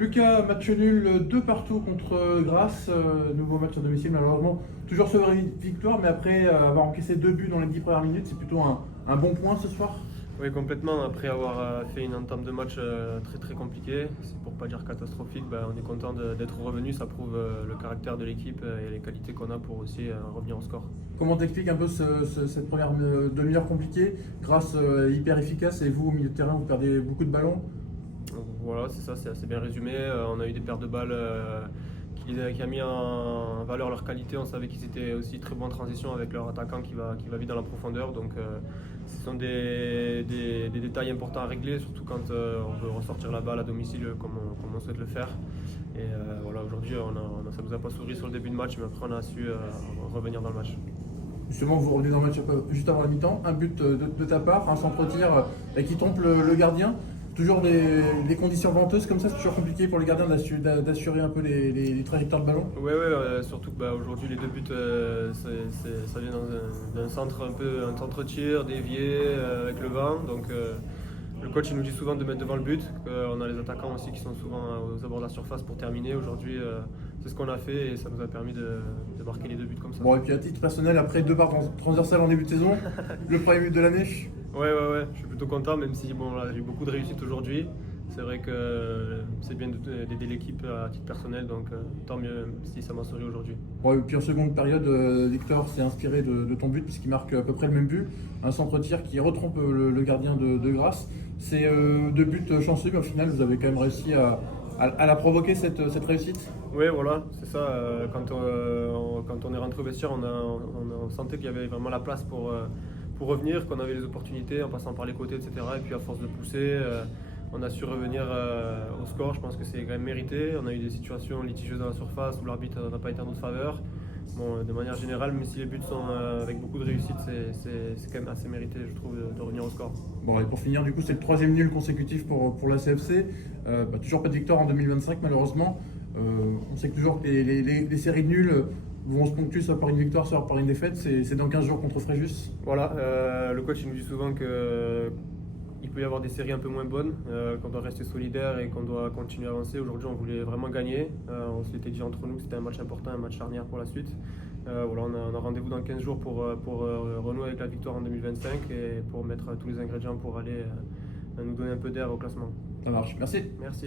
Lucas, match nul 2 partout contre Grasse, nouveau match à domicile malheureusement. Toujours sur victoire, mais après avoir encaissé 2 buts dans les 10 premières minutes, c'est plutôt un bon point ce soir. Oui, complètement. Après avoir fait une entame de match très compliquée, c'est pour pas dire catastrophique, on est content d'être revenu. Ça prouve le caractère de l'équipe et les qualités qu'on a pour aussi revenir au score. Comment t'expliques un peu cette première demi-heure compliquée? Grasse hyper efficace et vous au milieu de terrain vous perdez beaucoup de ballons. Donc, voilà, c'est ça, c'est assez bien résumé. On a eu des pertes de balles qui a mis en valeur leur qualité. On savait qu'ils étaient aussi très bons en transition avec leur attaquant qui va vite dans la profondeur. Donc ce sont des détails importants à régler, surtout quand on veut ressortir la balle à domicile comme on souhaite le faire. Et voilà, aujourd'hui, ça ne nous a pas souri sur le début de match, mais après on a su revenir dans le match. Justement, vous revenez dans le match juste avant la mi-temps, un but de ta part, un centre-tir qui trompe le gardien. Toujours les conditions venteuses comme ça, c'est toujours compliqué pour les gardiens d'assurer un peu les trajectoires de ballon. Oui, surtout que aujourd'hui les deux buts, ça vient d'un centre un centre-tir dévié avec le vent. Donc le coach il nous dit souvent de mettre devant le but, qu'on a les attaquants aussi qui sont souvent aux abords de la surface pour terminer. Aujourd'hui, c'est ce qu'on a fait et ça nous a permis de marquer les deux buts comme ça. Bon, et puis à titre personnel, après 2 barres transversales en début de saison, le premier but de l'année. Ouais, je suis plutôt content, même si j'ai eu beaucoup de réussite aujourd'hui. C'est vrai que c'est bien d'aider l'équipe à titre personnel, donc tant mieux si ça m'a souri aujourd'hui. Bon, et puis en seconde période, Victor s'est inspiré de ton but puisqu'il marque à peu près le même but. Un centre-tir qui retrompe le gardien de Grasse. C'est 2 buts chanceux, mais au final, vous avez quand même réussi à la provoquer cette réussite. Oui, voilà, c'est ça. Quand on est rentré au vestiaire, on sentait qu'il y avait vraiment la place pour revenir, qu'on avait les opportunités en passant par les côtés, etc. Et puis à force de pousser, on a su revenir au score. Je pense que c'est quand même mérité. On a eu des situations litigieuses dans la surface où l'arbitre n'a pas été en notre faveur. Bon, de manière générale, même si les buts sont avec beaucoup de réussite, c'est quand même assez mérité, je trouve, de revenir au score. Bon, et pour finir, du coup, c'est le 3e nul consécutif pour la CFC. Toujours pas de victoire en 2025, malheureusement. On sait que toujours que les séries de nuls vont se ponctuer soit par une victoire, soit par une défaite. C'est dans 15 jours contre Fréjus. Voilà, le coach il nous dit souvent qu'il peut y avoir des séries un peu moins bonnes, qu'on doit rester solidaire et qu'on doit continuer à avancer. Aujourd'hui, on voulait vraiment gagner. On se l'était dit entre nous que c'était un match important, un match charnière pour la suite. Voilà, on a rendez-vous dans 15 jours pour renouer avec la victoire en 2025 et pour mettre tous les ingrédients pour aller nous donner un peu d'air au classement. Ça marche. Merci. Merci.